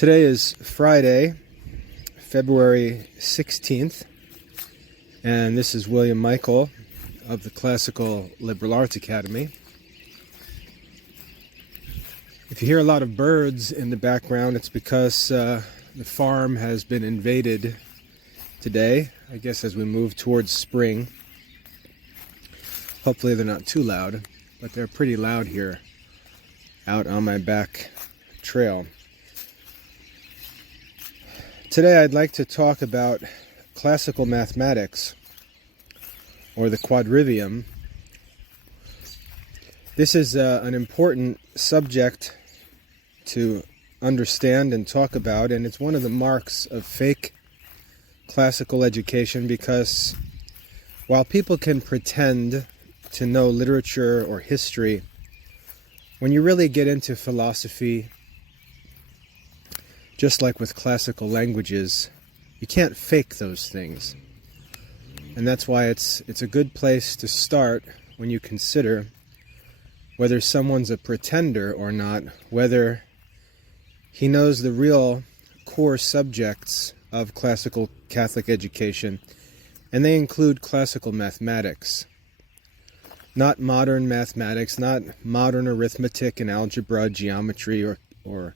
Today is Friday, February 16th, and this is William Michael of the Classical Liberal Arts Academy. If you hear a lot of birds in the background, it's because the farm has been invaded today, I guess as we move towards spring. Hopefully they're not too loud, but they're pretty loud here out on my back trail. Today I'd like to talk about classical mathematics, or the Quadrivium. This is an important subject to understand and talk about, and it's one of the marks of fake classical education, because while people can pretend to know literature or history, when you really get into philosophy, just like with classical languages, you can't fake those things. And that's why it's a good place to start when you consider whether someone's a pretender or not, whether he knows the real core subjects of classical Catholic education, and they include classical mathematics. Not modern mathematics, not modern arithmetic and algebra, geometry, or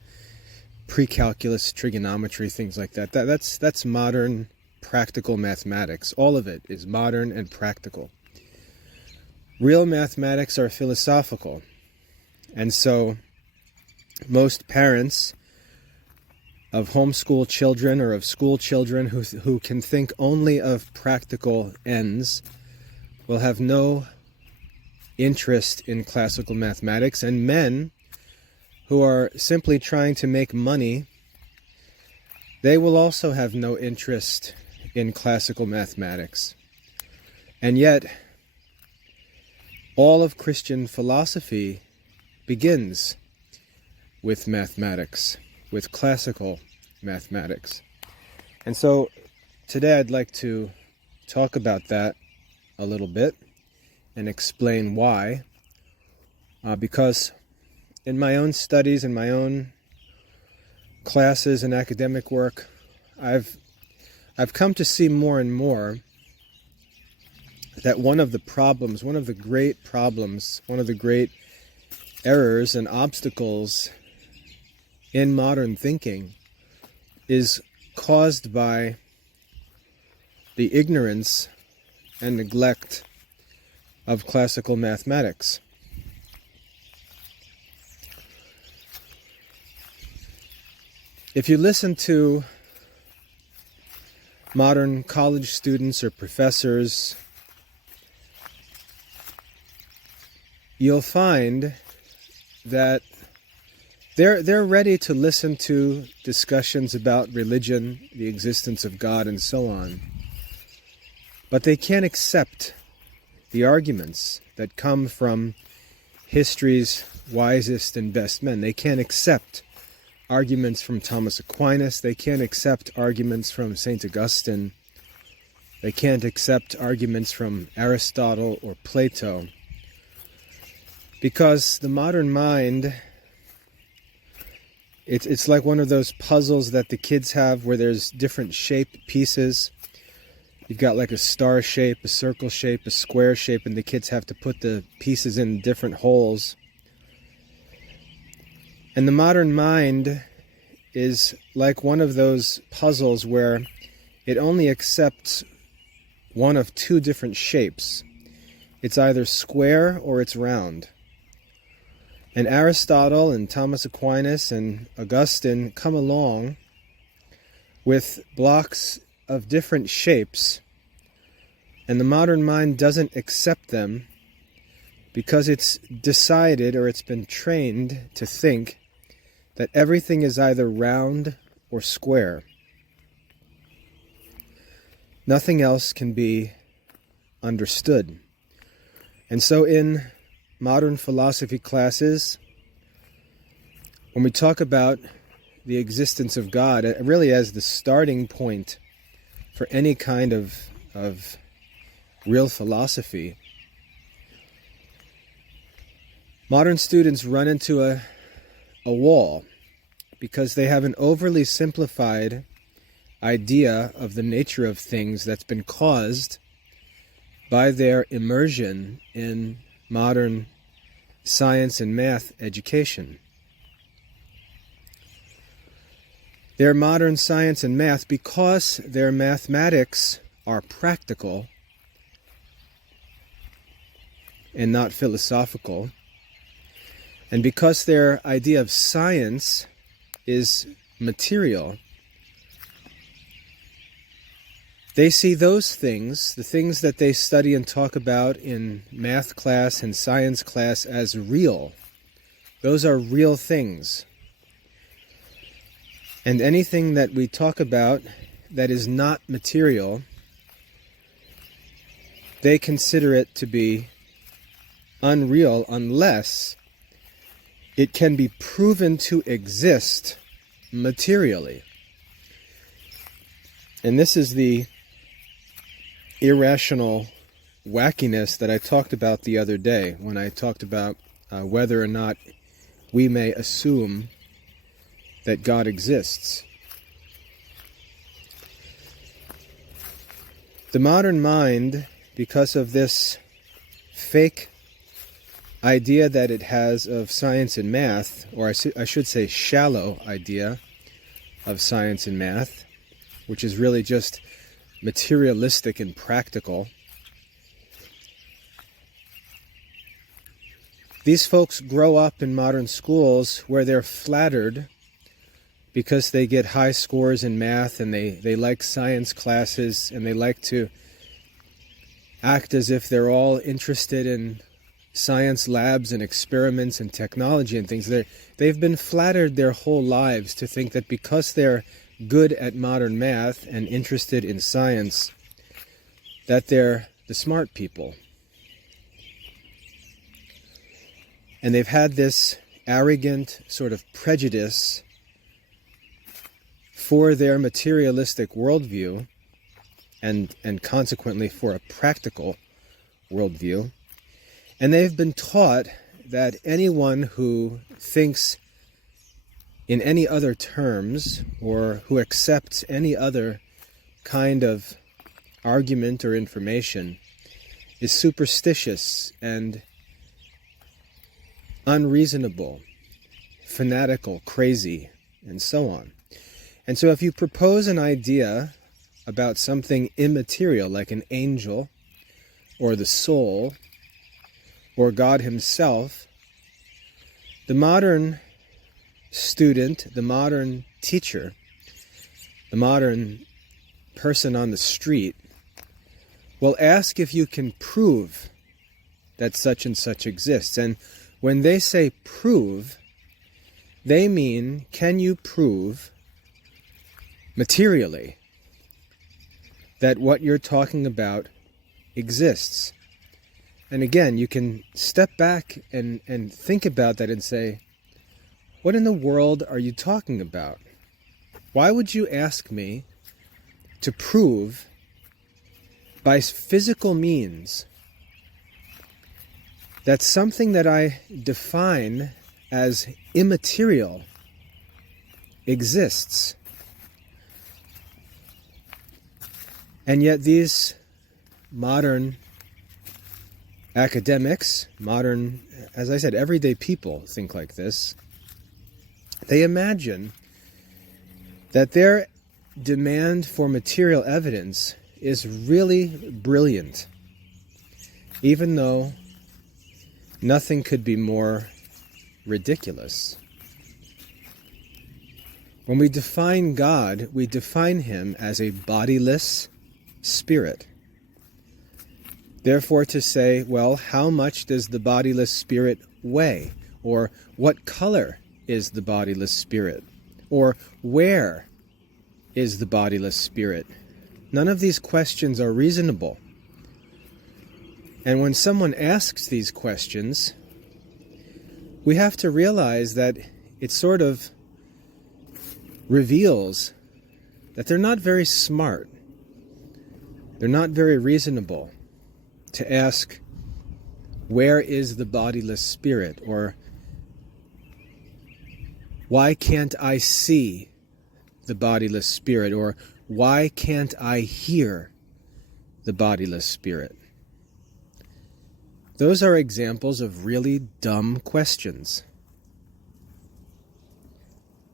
pre-calculus, trigonometry, things like that. That's modern practical mathematics. All of it is modern and practical. Real mathematics are philosophical. And so most parents of homeschool children or of school children who can think only of practical ends will have no interest in classical mathematics, and men who are simply trying to make money, they will also have no interest in classical mathematics. And yet, all of Christian philosophy begins with mathematics, with classical mathematics. And so today I'd like to talk about that a little bit and explain why. Because in my own studies, in my own classes and academic work, I've come to see more and more that one of the great errors and obstacles in modern thinking is caused by the ignorance and neglect of classical mathematics. If you listen to modern college students or professors, you'll find that they're ready to listen to discussions about religion, the existence of God, and so on. But they can't accept the arguments that come from history's wisest and best men. They can't accept arguments from Thomas Aquinas. They can't accept arguments from St. Augustine. They can't accept arguments from Aristotle or Plato. Because the modern mind, it's like one of those puzzles that the kids have where there's different shape pieces. You've got like a star shape, a circle shape, a square shape, and the kids have to put the pieces in different holes. And the modern mind is like one of those puzzles where it only accepts one of two different shapes. It's either square or it's round. And Aristotle and Thomas Aquinas and Augustine come along with blocks of different shapes, and the modern mind doesn't accept them because it's decided, or it's been trained to think, that everything is either round or square. Nothing else can be understood. And so in modern philosophy classes, when we talk about the existence of God, really as the starting point for any kind of real philosophy, modern students run into a wall because they have an overly simplified idea of the nature of things that's been caused by their immersion in modern science and math education. Their modern science and math, because their mathematics are practical and not philosophical, and because their idea of science is material, they see those things, the things that they study and talk about in math class and science class, as real. Those are real things. And anything that we talk about that is not material, they consider it to be unreal unless it can be proven to exist materially. And this is the irrational wackiness that I talked about the other day when I talked about whether or not we may assume that God exists. The modern mind, because of this fake idea that it has of science and math, or I should say shallow idea of science and math, which is really just materialistic and practical. These folks grow up in modern schools where they're flattered because they get high scores in math, and they like science classes, and they like to act as if they're all interested in science labs and experiments and technology and things. They've been flattered their whole lives to think that because they're good at modern math and interested in science, that they're the smart people. And they've had this arrogant sort of prejudice for their materialistic worldview, and consequently for a practical worldview. And they've been taught that anyone who thinks in any other terms, or who accepts any other kind of argument or information, is superstitious and unreasonable, fanatical, crazy, and so on. And so if you propose an idea about something immaterial, like an angel, or the soul, or God himself, the modern student, the modern teacher, the modern person on the street will ask if you can prove that such and such exists. And when they say prove, they mean, can you prove materially that what you're talking about exists? And again, you can step back and think about that and say, what in the world are you talking about? Why would you ask me to prove by physical means that something that I define as immaterial exists? And yet these modern academics, modern, as I said, everyday people think like this. They imagine that their demand for material evidence is really brilliant, even though nothing could be more ridiculous. When we define God, we define him as a bodiless spirit. Therefore, to say, well, how much does the bodiless spirit weigh? Or what color is the bodiless spirit? Or where is the bodiless spirit? None of these questions are reasonable. And when someone asks these questions, we have to realize that it sort of reveals that they're not very smart. They're not very reasonable to ask, where is the bodiless spirit? Or Why can't I see the bodiless spirit? Or why can't I hear the bodiless spirit? Those are examples of really dumb questions.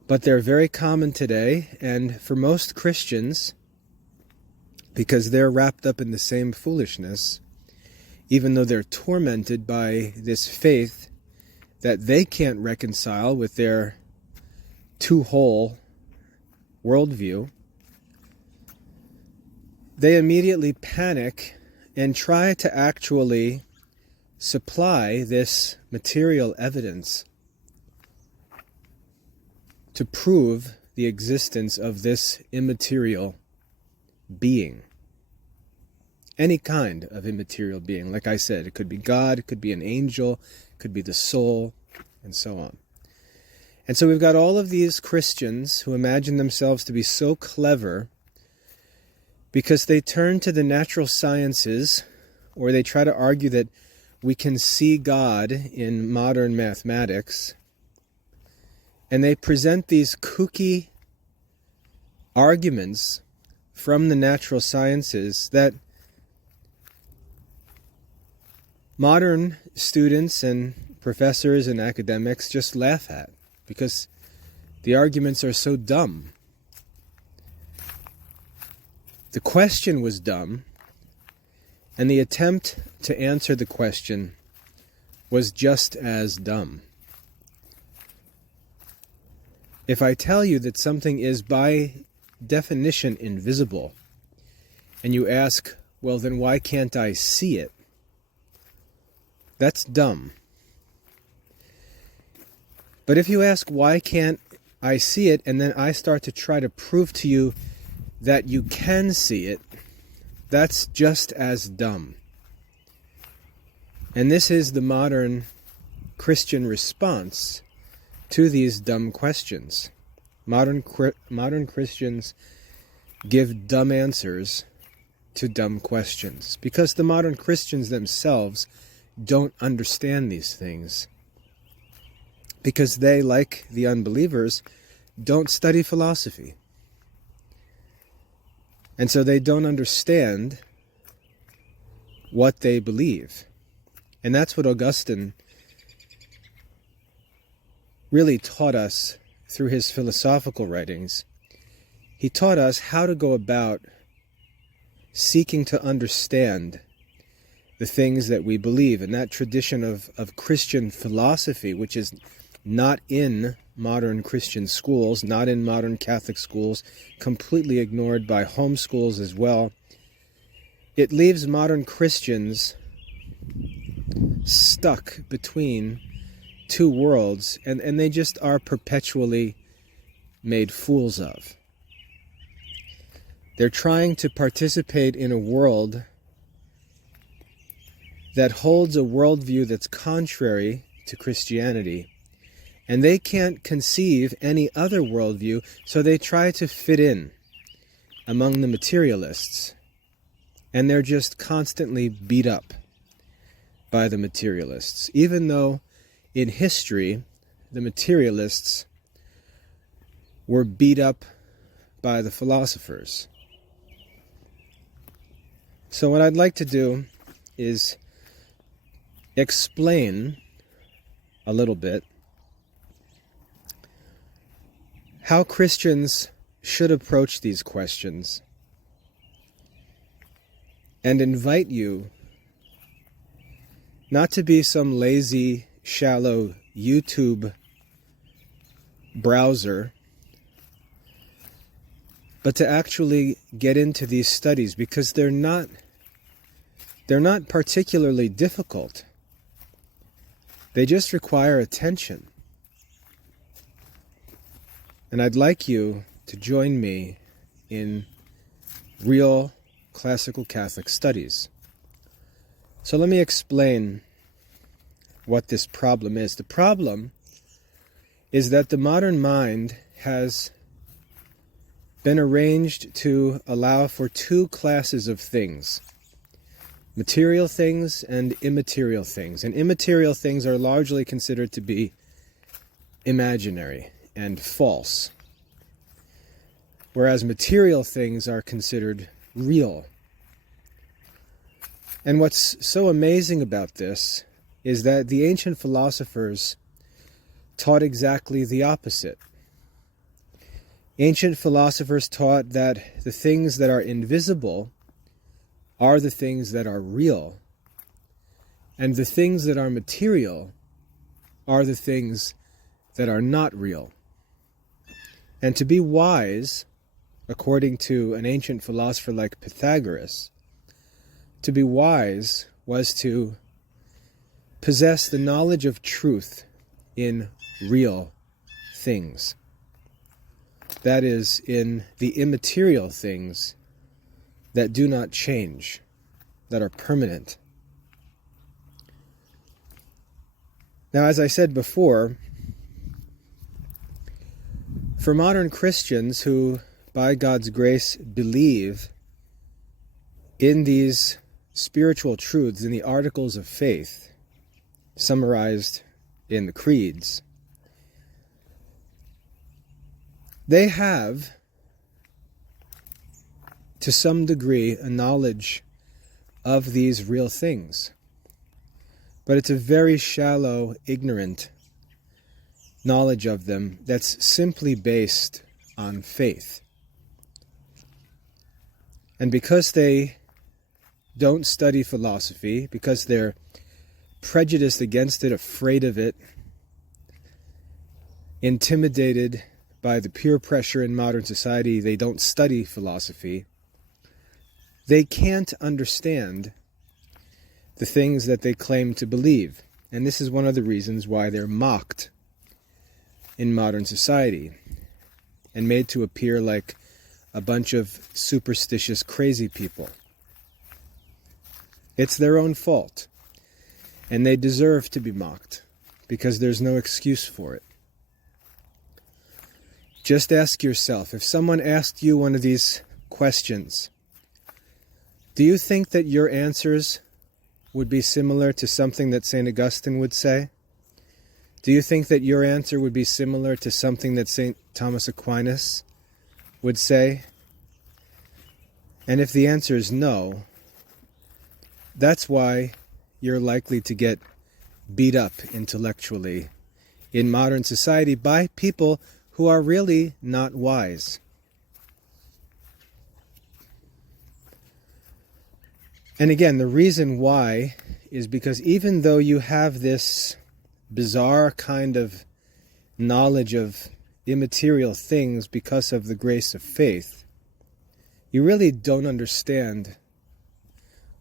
But they're very common today, and for most Christians, because they're wrapped up in the same foolishness, even though they're tormented by this faith that they can't reconcile with their two-hole worldview, they immediately panic and try to actually supply this material evidence to prove the existence of this immaterial being. Any kind of immaterial being. Like I said, it could be God, it could be an angel, it could be the soul, and so on. And so we've got all of these Christians who imagine themselves to be so clever because they turn to the natural sciences, or they try to argue that we can see God in modern mathematics, and they present these kooky arguments from the natural sciences that modern students and professors and academics just laugh at because the arguments are so dumb. The question was dumb, and the attempt to answer the question was just as dumb. If I tell you that something is by definition invisible, and you ask, well, then why can't I see it? That's dumb. But if you ask, why can't I see it, and then I start to try to prove to you that you can see it, that's just as dumb. And this is the modern Christian response to these dumb questions. Modern Christians give dumb answers to dumb questions because the modern Christians themselves don't understand these things. Because they, like the unbelievers, don't study philosophy. And so they don't understand what they believe. And that's what Augustine really taught us through his philosophical writings. He taught us how to go about seeking to understand the things that we believe. And that tradition of Christian philosophy, which is not in modern Christian schools, not in modern Catholic schools, completely ignored by home schools as well, it leaves modern Christians stuck between two worlds, and they just are perpetually made fools of. They're trying to participate in a world that holds a worldview that's contrary to Christianity, and they can't conceive any other worldview, so they try to fit in among the materialists, and they're just constantly beat up by the materialists, even though in history, the materialists were beat up by the philosophers. So what I'd like to do is explain a little bit how Christians should approach these questions, and invite you not to be some lazy, shallow YouTube browser, but to actually get into these studies, because they're not particularly difficult. They just require attention. And I'd like you to join me in real classical Catholic studies. So let me explain what this problem is. The problem is that the modern mind has been arranged to allow for two classes of things: material things and immaterial things. And immaterial things are largely considered to be imaginary. and false, whereas material things are considered real. And what's so amazing about this is that the ancient philosophers taught exactly the opposite. Ancient philosophers taught that the things that are invisible are the things that are real, and the things that are material are the things that are not real. And to be wise, according to an ancient philosopher like Pythagoras, to be wise was to possess the knowledge of truth in real things. That is, in the immaterial things that do not change, that are permanent. Now, as I said before, for modern Christians who, by God's grace, believe in these spiritual truths, in the articles of faith, summarized in the creeds, they have, to some degree, a knowledge of these real things. But it's a very shallow, ignorant knowledge of them that's simply based on faith. And because they don't study philosophy, because they're prejudiced against it, afraid of it, intimidated by the peer pressure in modern society, they don't study philosophy, they can't understand the things that they claim to believe. And this is one of the reasons why they're mocked in modern society and made to appear like a bunch of superstitious, crazy people. It's their own fault, and they deserve to be mocked because there's no excuse for it. Just ask yourself, if someone asked you one of these questions, do you think that your answers would be similar to something that St. Augustine would say? Do you think that your answer would be similar to something that St. Thomas Aquinas would say? And if the answer is no, that's why you're likely to get beat up intellectually in modern society by people who are really not wise. And again, the reason why is because even though you have this bizarre kind of knowledge of immaterial things because of the grace of faith, you really don't understand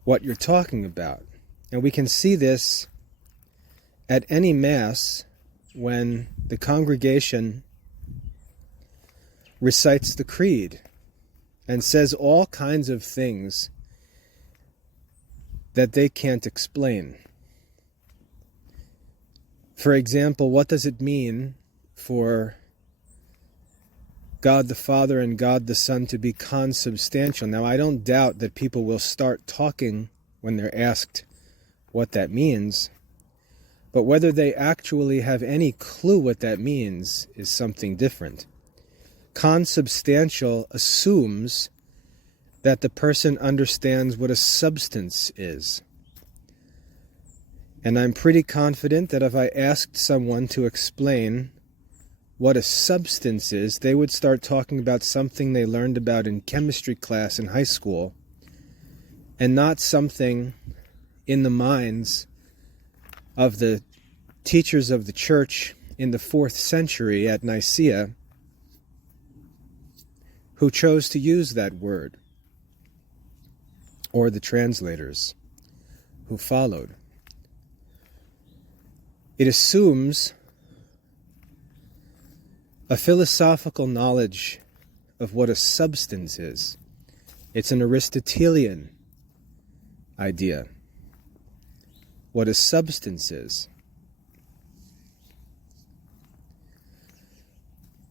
what you're talking about. And we can see this at any Mass when the congregation recites the Creed and says all kinds of things that they can't explain. For example, what does it mean for God the Father and God the Son to be consubstantial? Now, I don't doubt that people will start talking when they're asked what that means, but whether they actually have any clue what that means is something different. Consubstantial assumes that the person understands what a substance is. And I'm pretty confident that if I asked someone to explain what a substance is, they would start talking about something they learned about in chemistry class in high school, and not something in the minds of the teachers of the church in the 4th century at Nicaea who chose to use that word, or the translators who followed. It assumes a philosophical knowledge of what a substance is. It's an Aristotelian idea, what a substance is.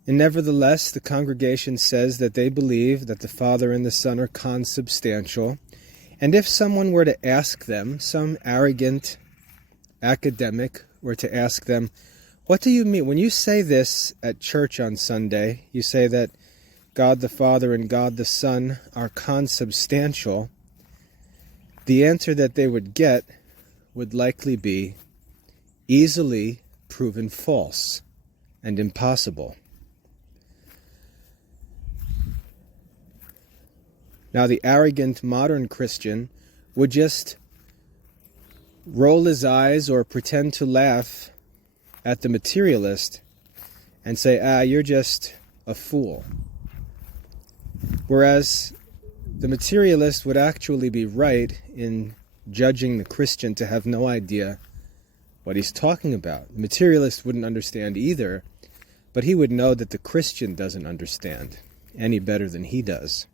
And nevertheless, the congregation says that they believe that the Father and the Son are consubstantial. And if someone were to ask them, some arrogant academic were to ask them, What do you mean? When you say this at church on Sunday, you say that God the Father and God the Son are consubstantial. The answer that they would get would likely be easily proven false and impossible. Now, the arrogant modern Christian would just roll his eyes or pretend to laugh at the materialist and say, you're just a fool. Whereas the materialist would actually be right in judging the Christian to have no idea what he's talking about. The materialist wouldn't understand either, but he would know that the Christian doesn't understand any better than he does.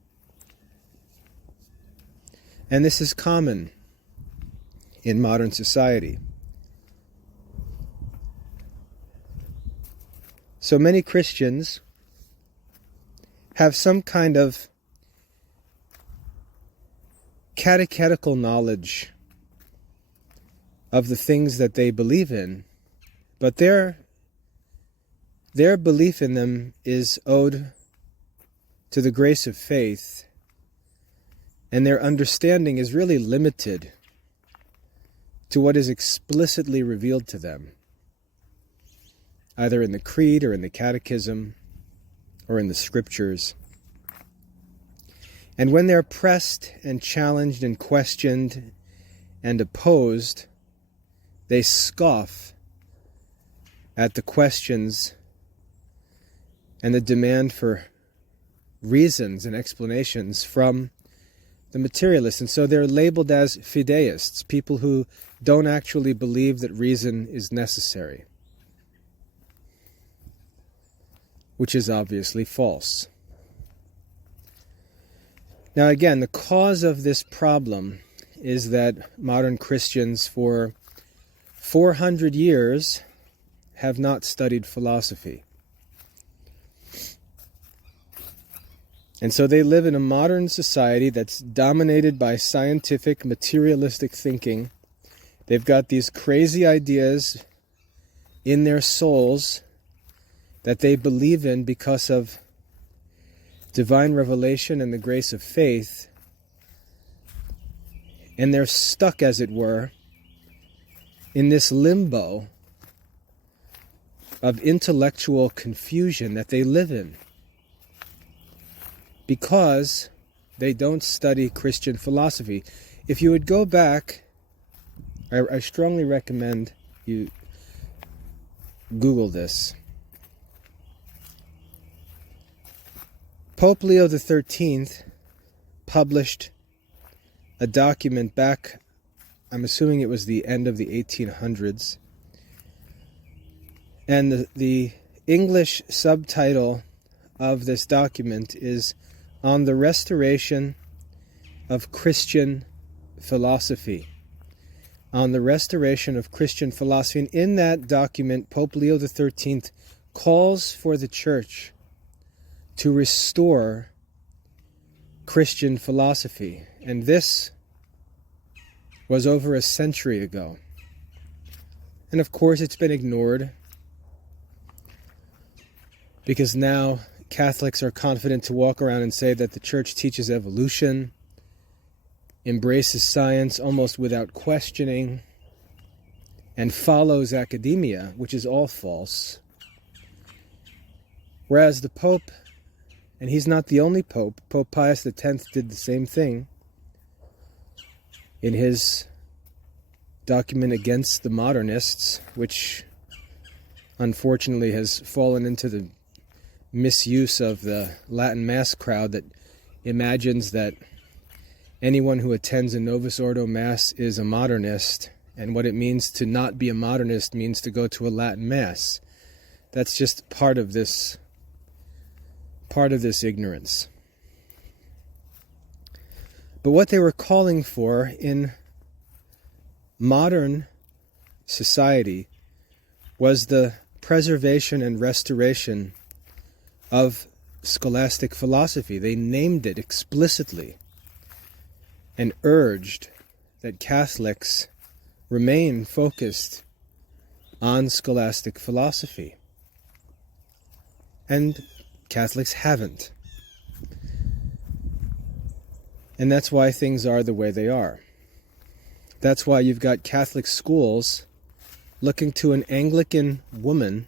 And this is common in modern society. So many Christians have some kind of catechetical knowledge of the things that they believe in, but their belief in them is owed to the grace of faith, and their understanding is really limited to what is explicitly revealed to them, either in the creed or in the catechism or in the scriptures. And when they're pressed and challenged and questioned and opposed, they scoff at the questions and the demand for reasons and explanations from the materialists. And so they're labeled as fideists, people who don't actually believe that reason is necessary, which is obviously false. Now again, the cause of this problem is that modern Christians for 400 years have not studied philosophy. And so they live in a modern society that's dominated by scientific, materialistic thinking. They've got these crazy ideas in their souls that they believe in because of divine revelation and the grace of faith. And they're stuck, as it were, in this limbo of intellectual confusion that they live in, because they don't study Christian philosophy. If you would go back, I strongly recommend you Google this. Pope Leo XIII published a document back, I'm assuming it was the end of the 1800s, and the English subtitle of this document is On the Restoration of Christian Philosophy. On the Restoration of Christian Philosophy. And in that document, Pope Leo XIII calls for the Church to restore Christian philosophy. And this was over a century ago. And of course it's been ignored, because now Catholics are confident to walk around and say that the Church teaches evolution, embraces science almost without questioning, and follows academia, which is all false. Whereas the Pope, and he's not the only Pope, Pope Pius X did the same thing in his document against the modernists, which unfortunately has fallen into the misuse of the Latin Mass crowd that imagines that anyone who attends a Novus Ordo Mass is a modernist, and what it means to not be a modernist means to go to a Latin Mass. That's just part of this ignorance. But what they were calling for in modern society was the preservation and restoration of scholastic philosophy. They named it explicitly and urged that Catholics remain focused on scholastic philosophy. And Catholics haven't. And that's why things are the way they are. That's why you've got Catholic schools looking to an Anglican woman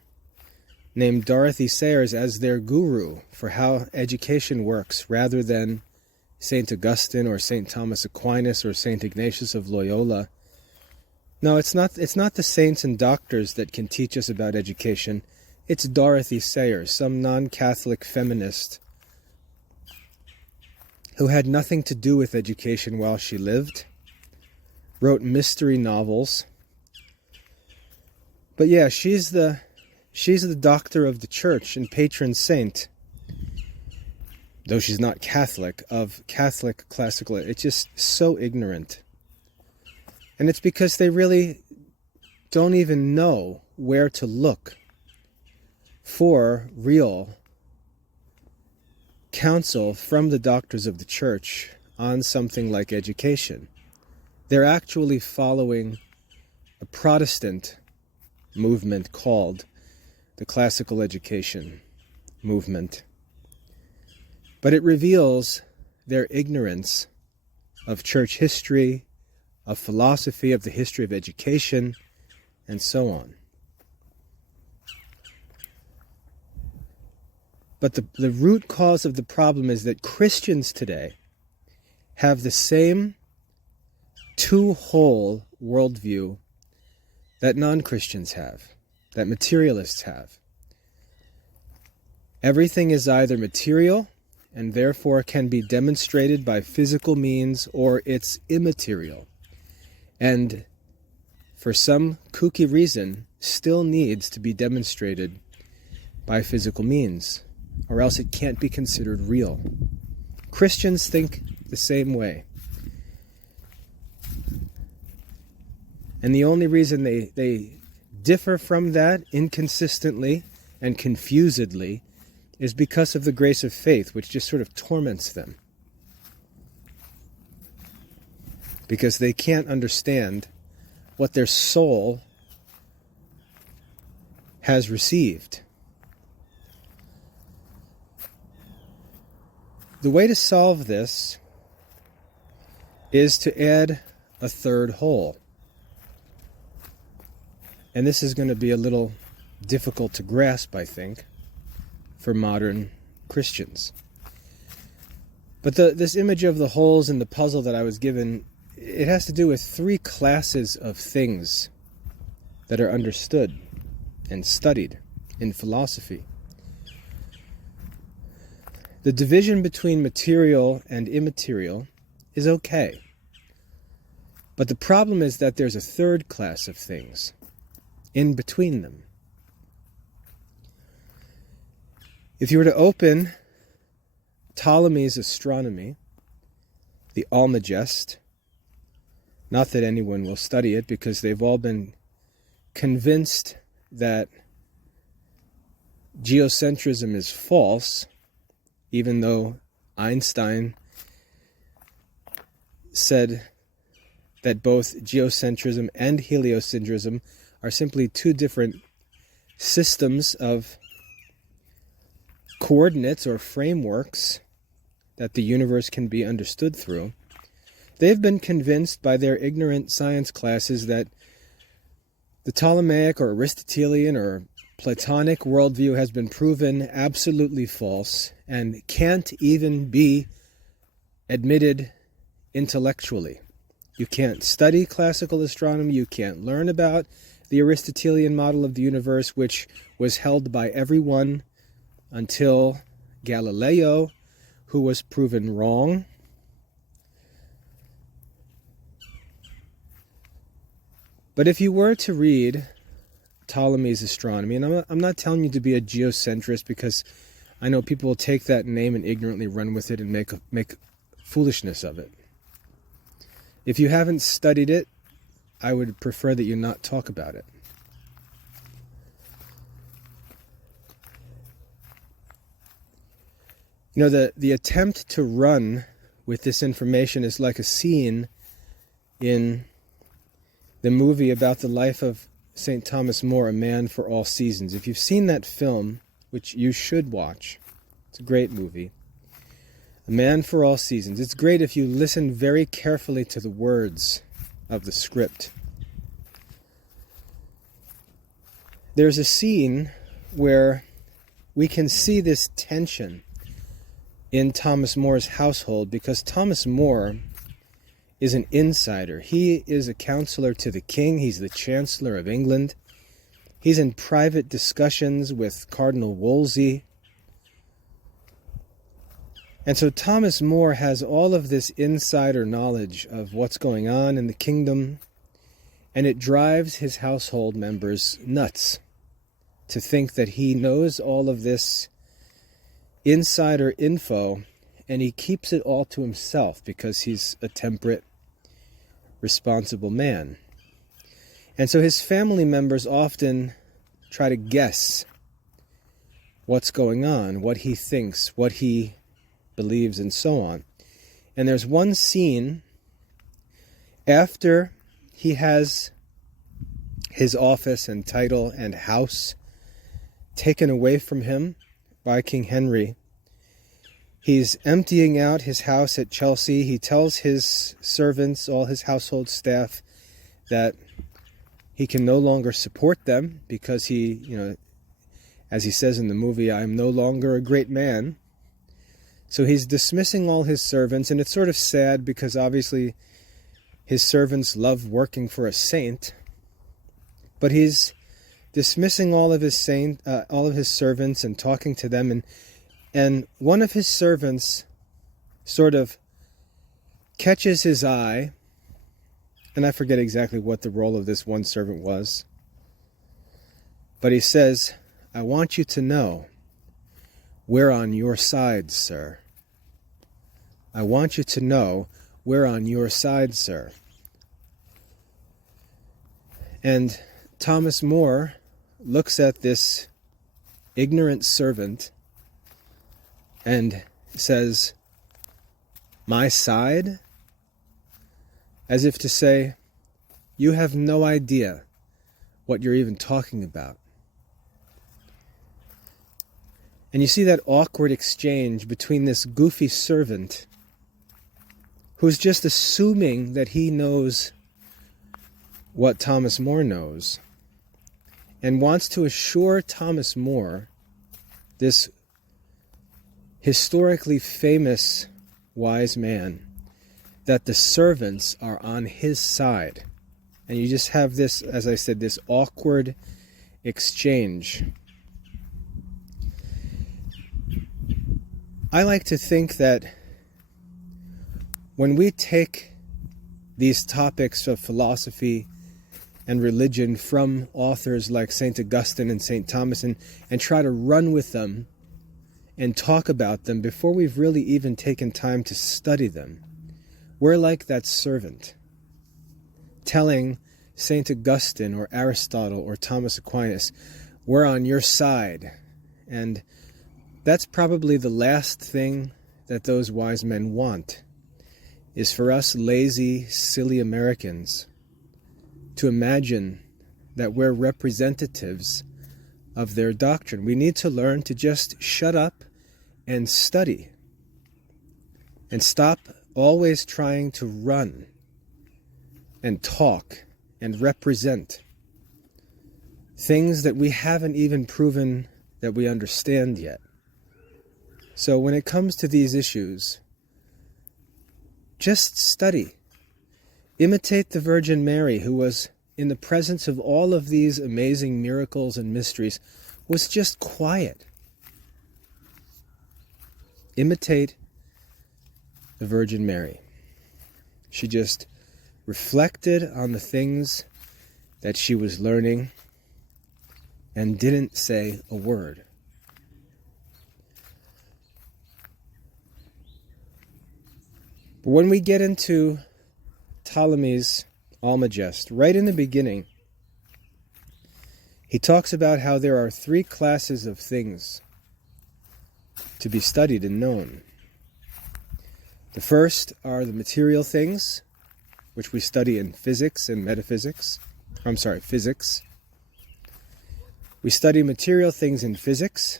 named Dorothy Sayers as their guru for how education works, rather than St. Augustine or St. Thomas Aquinas or St. Ignatius of Loyola. No, it's not the saints and doctors that can teach us about education. It's Dorothy Sayers, some non-Catholic feminist who had nothing to do with education while she lived, wrote mystery novels. But yeah, she's the doctor of the church and patron saint, though she's not Catholic, of Catholic classical. It's just so ignorant. And it's because they really don't even know where to look for real counsel from the doctors of the church on something like education. They're actually following a Protestant movement called the classical education movement. But it reveals their ignorance of church history, of philosophy, of the history of education, and so on. But the root cause of the problem is that Christians today have the same two-hole worldview that non-Christians have, that materialists have. Everything is either material and therefore can be demonstrated by physical means, or it's immaterial and for some kooky reason still needs to be demonstrated by physical means, or else it can't be considered real. Christians think the same way. And the only reason they differ from that inconsistently and confusedly is because of the grace of faith, which just sort of torments them. Because they can't understand what their soul has received. The way to solve this is to add a third hole. And this is going to be a little difficult to grasp, I think, for modern Christians. But this image of the holes in the puzzle that I was given, it has to do with three classes of things that are understood and studied in philosophy. The division between material and immaterial is okay. But the problem is that there's a third class of things in between them. If you were to open Ptolemy's astronomy, the Almagest, not that anyone will study it because they've all been convinced that geocentrism is false, even though Einstein said that both geocentrism and heliocentrism are simply two different systems of coordinates or frameworks that the universe can be understood through. They've been convinced by their ignorant science classes that the Ptolemaic or Aristotelian or Platonic worldview has been proven absolutely false and can't even be admitted intellectually. You can't study classical astronomy, you can't learn about the Aristotelian model of the universe, which was held by everyone until Galileo, who was proven wrong. But if you were to read Ptolemy's astronomy, and I'm not telling you to be a geocentrist, because I know people will take that name and ignorantly run with it and make foolishness of it. If you haven't studied it, I would prefer that you not talk about it. You know, the attempt to run with this information is like a scene in the movie about the life of St. Thomas More, A Man for All Seasons. If you've seen that film, which you should watch, it's a great movie, A Man for All Seasons. It's great if you listen very carefully to the words of the script. There's a scene where we can see this tension in Thomas More's household because Thomas More is an insider. He is a counselor to the king. He's the Chancellor of England. He's in private discussions with Cardinal Wolsey. And so Thomas More has all of this insider knowledge of what's going on in the kingdom, and it drives his household members nuts to think that he knows all of this insider info, and he keeps it all to himself because he's a temperate, responsible man. And so his family members often try to guess what's going on, what he thinks, what he believes, and so on. And there's one scene after he has his office and title and house taken away from him by King Henry. He's emptying out his house at Chelsea. He tells his servants, all his household staff, that he can no longer support them because he, as he says in the movie, I'm no longer a great man. So he's dismissing all his servants, and it's sort of sad because obviously his servants love working for a saint, but he's dismissing all of his servants and talking to them, and one of his servants sort of catches his eye, and I forget exactly what the role of this one servant was, but he says, I want you to know we're on your side, sir. I want you to know we're on your side, sir. And Thomas More looks at this ignorant servant and says, my side? As if to say, you have no idea what you're even talking about. And you see that awkward exchange between this goofy servant who's just assuming that he knows what Thomas More knows and wants to assure Thomas More, this historically famous wise man, that the servants are on his side. And you just have this, as I said, this awkward exchange. I like to think that when we take these topics of philosophy and religion from authors like St. Augustine and St. Thomas and try to run with them and talk about them before we've really even taken time to study them, we're like that servant telling St. Augustine or Aristotle or Thomas Aquinas, we're on your side. And that's probably the last thing that those wise men want, is for us lazy, silly Americans to imagine that we're representatives of their doctrine. We need to learn to just shut up and study and stop always trying to run and talk and represent things that we haven't even proven that we understand yet. So when it comes to these issues, just study. Imitate the Virgin Mary, who was in the presence of all of these amazing miracles and mysteries, was just quiet. Imitate the Virgin Mary. She just reflected on the things that she was learning and didn't say a word. But when we get into Ptolemy's Almagest, right in the beginning, he talks about how there are three classes of things to be studied and known. The first are the material things, which we study in physics and metaphysics. Physics. We study material things in physics.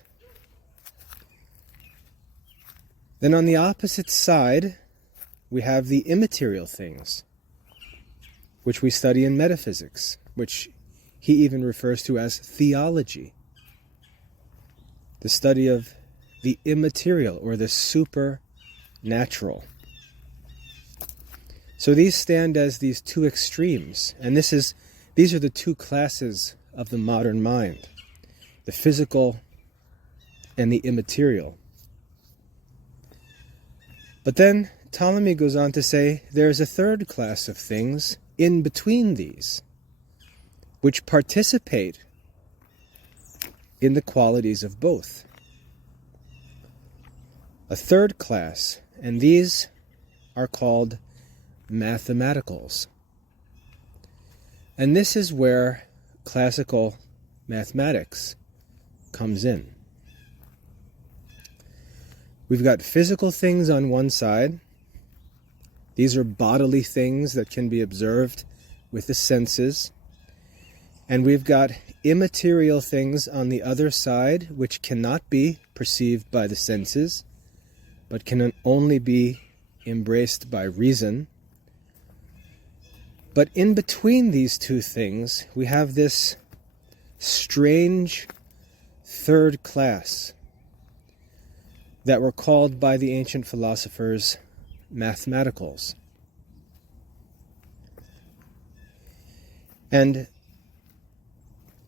Then on the opposite side, we have the immaterial things, which we study in metaphysics, which he even refers to as theology. The study of the immaterial or the supernatural. So these stand as these two extremes, and these are the two classes of the modern mind, the physical and the immaterial. But then Ptolemy goes on to say there is a third class of things in between these, which participate in the qualities of both. A third class, and these are called mathematicals. And this is where classical mathematics comes in. We've got physical things on one side. These are bodily things that can be observed with the senses. And we've got immaterial things on the other side, which cannot be perceived by the senses, but can only be embraced by reason. But in between these two things, we have this strange third class that were called by the ancient philosophers mathematicals. And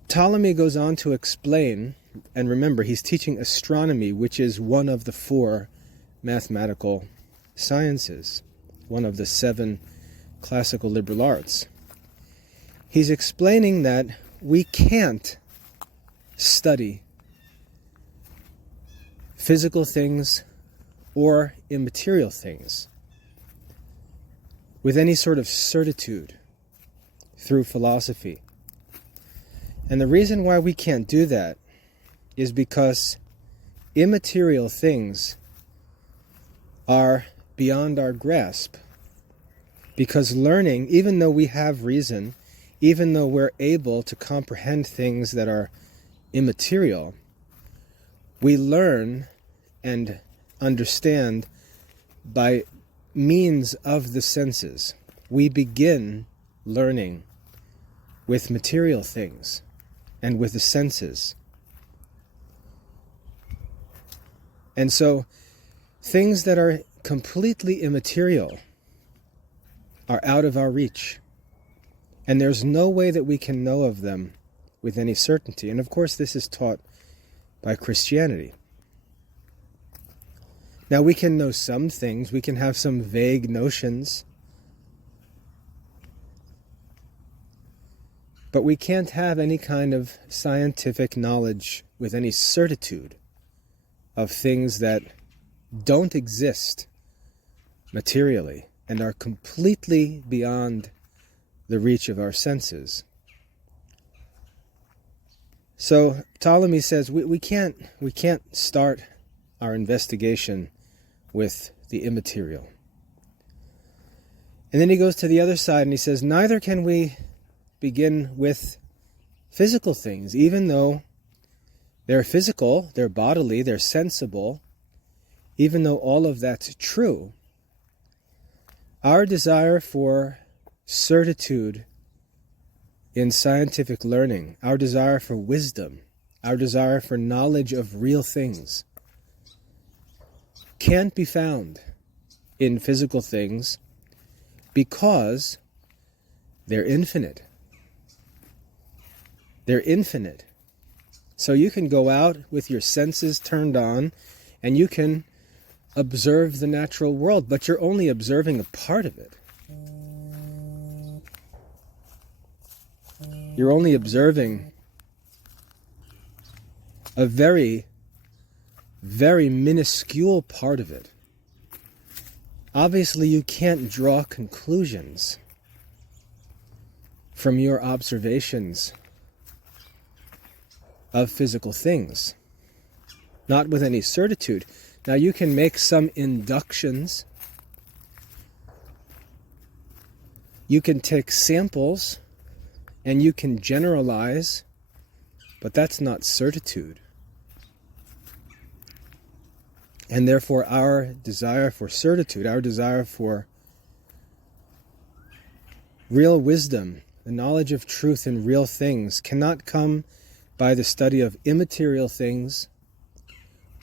Ptolemy goes on to explain, and remember, he's teaching astronomy, which is one of the 4 mathematical sciences, one of the 7 classical liberal arts. He's explaining that we can't study physical things or immaterial things with any sort of certitude through philosophy. And the reason why we can't do that is because immaterial things are beyond our grasp. Because learning, even though we have reason, even though we're able to comprehend things that are immaterial, we learn and understand by means of the senses. We begin learning with material things and with the senses. And so things that are completely immaterial are out of our reach. And there's no way that we can know of them with any certainty. And of course, this is taught by Christianity. Now, we can know some things, we can have some vague notions, but we can't have any kind of scientific knowledge with any certitude of things that don't exist materially and are completely beyond the reach of our senses. So Ptolemy says we can't start our investigation with the immaterial. And then he goes to the other side and he says, neither can we begin with physical things, even though they're physical, they're bodily, they're sensible, even though all of that's true. Our desire for certitude in scientific learning, our desire for wisdom, our desire for knowledge of real things, can't be found in physical things because they're infinite. They're infinite. So you can go out with your senses turned on and you can observe the natural world, but you're only observing a part of it. You're only observing a very, very minuscule part of it. Obviously, you can't draw conclusions from your observations of physical things, not with any certitude. Now, you can make some inductions. You can take samples and you can generalize But that's not certitude. And therefore our desire for certitude, our desire for real wisdom, the knowledge of truth in real things, cannot come by the study of immaterial things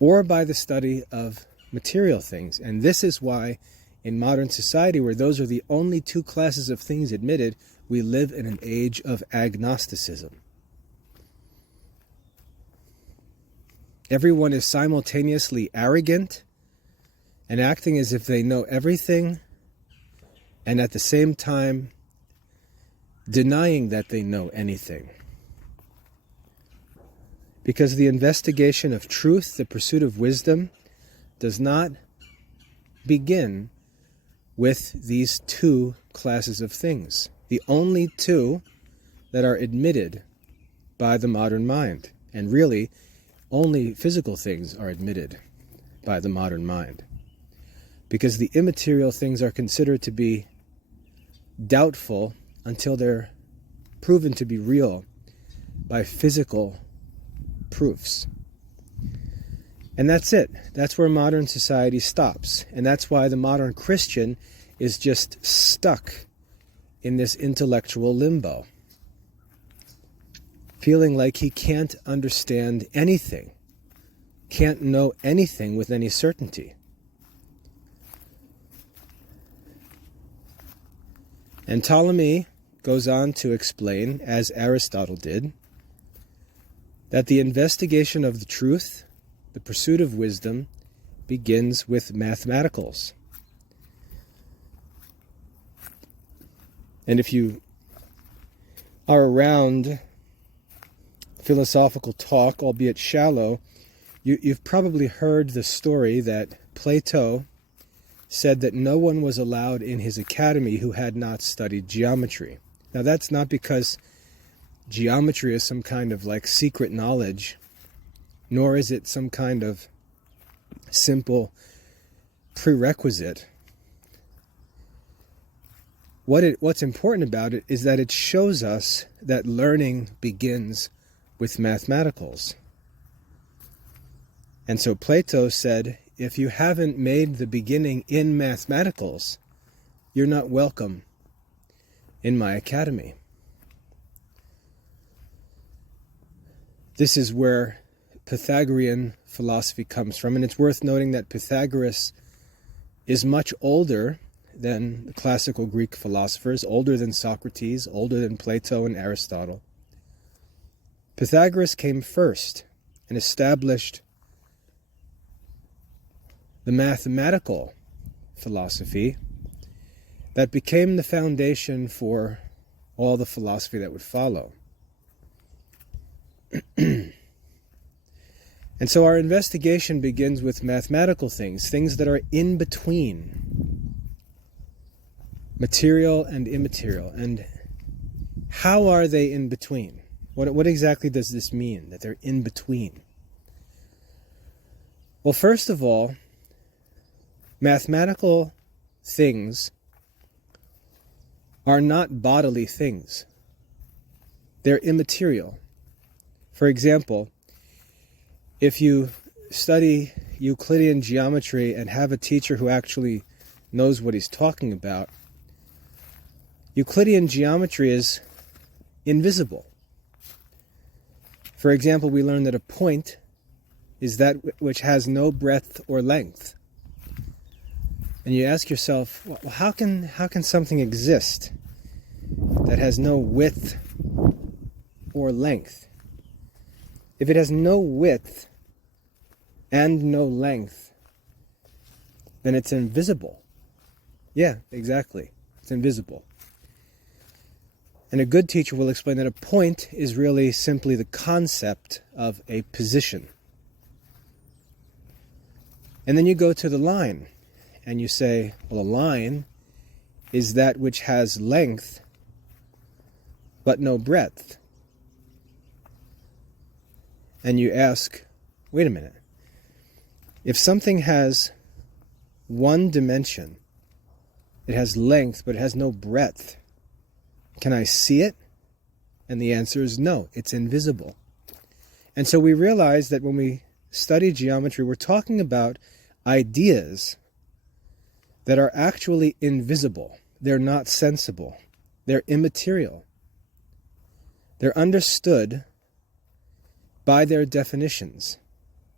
or by the study of material things. And this is why in modern society, where those are the only two classes of things admitted, we live in an age of agnosticism. Everyone is simultaneously arrogant and acting as if they know everything, and at the same time denying that they know anything. Because the investigation of truth, the pursuit of wisdom, does not begin with these two classes of things. The only two that are admitted by the modern mind. And really, only physical things are admitted by the modern mind. Because the immaterial things are considered to be doubtful until they're proven to be real by physical proofs. And that's it. That's where modern society stops. And that's why the modern Christian is just stuck in this intellectual limbo, feeling like he can't understand anything, can't know anything with any certainty. And Ptolemy goes on to explain, as Aristotle did, that the investigation of the truth, the pursuit of wisdom, begins with mathematicals. And if you are around philosophical talk, albeit shallow, you've probably heard the story that Plato said that no one was allowed in his academy who had not studied geometry. Now that's not because geometry is some kind of like secret knowledge, nor is it some kind of simple prerequisite. What's important about it is that it shows us that learning begins with mathematicals. And so Plato said, if you haven't made the beginning in mathematicals, you're not welcome in my academy. This is where Pythagorean philosophy comes from, and it's worth noting that Pythagoras is much older than the classical Greek philosophers, older than Socrates, older than Plato and Aristotle. Pythagoras came first and established the mathematical philosophy that became the foundation for all the philosophy that would follow. And so our investigation begins with mathematical things that are in between material and immaterial. And how are they in between? What exactly does this mean, that they're in between? Well, first of all, mathematical things are not bodily things. They're immaterial. For example, if you study Euclidean geometry and have a teacher who actually knows what he's talking about, Euclidean geometry is invisible. For example, we learn that a point is that which has no breadth or length. And you ask yourself, well, how can something exist that has no width or length? If it has no width and no length, then it's invisible. Yeah, exactly. It's invisible. And a good teacher will explain that a point is really simply the concept of a position. And then you go to the line, and you say, well, a line is that which has length, but no breadth. And you ask, wait a minute, if something has one dimension, it has length, but it has no breadth, can I see it? And the answer is no, it's invisible. And so we realize that when we study geometry, we're talking about ideas that are actually invisible. They're not sensible. They're immaterial. They're understood by their definitions.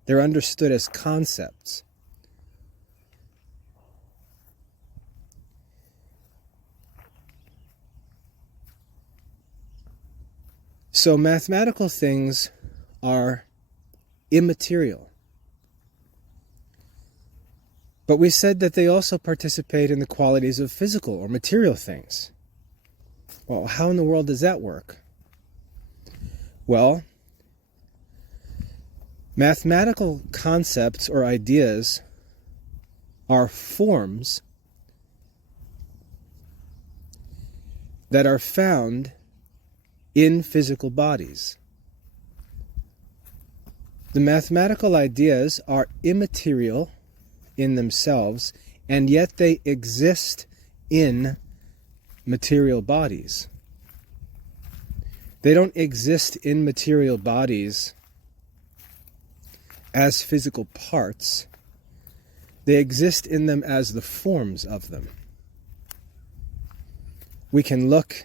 They're understood as concepts. So mathematical things are immaterial. But we said that they also participate in the qualities of physical or material things. Well, how in the world does that work? Well, mathematical concepts or ideas are forms that are found in physical bodies. The mathematical ideas are immaterial in themselves, and yet they exist in material bodies. They don't exist in material bodies as physical parts. They exist in them as the forms of them. We can look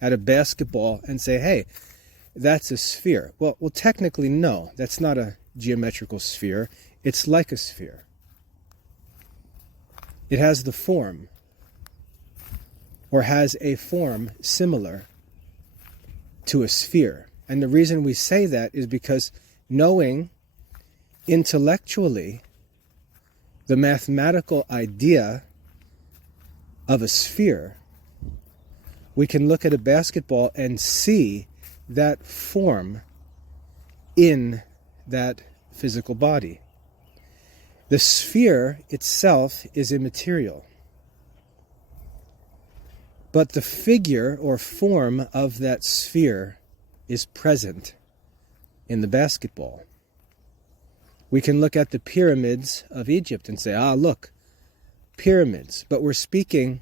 at a basketball and say, hey, that's a sphere. Well, technically, no. That's not a geometrical sphere. It's like a sphere. It has the form, or has a form similar to a sphere. And the reason we say that is because knowing intellectually the mathematical idea of a sphere, we can look at a basketball and see that form in that physical body. The sphere itself is immaterial, but the figure or form of that sphere is present in the basketball. We can look at the pyramids of Egypt and say, look, pyramids. But we're speaking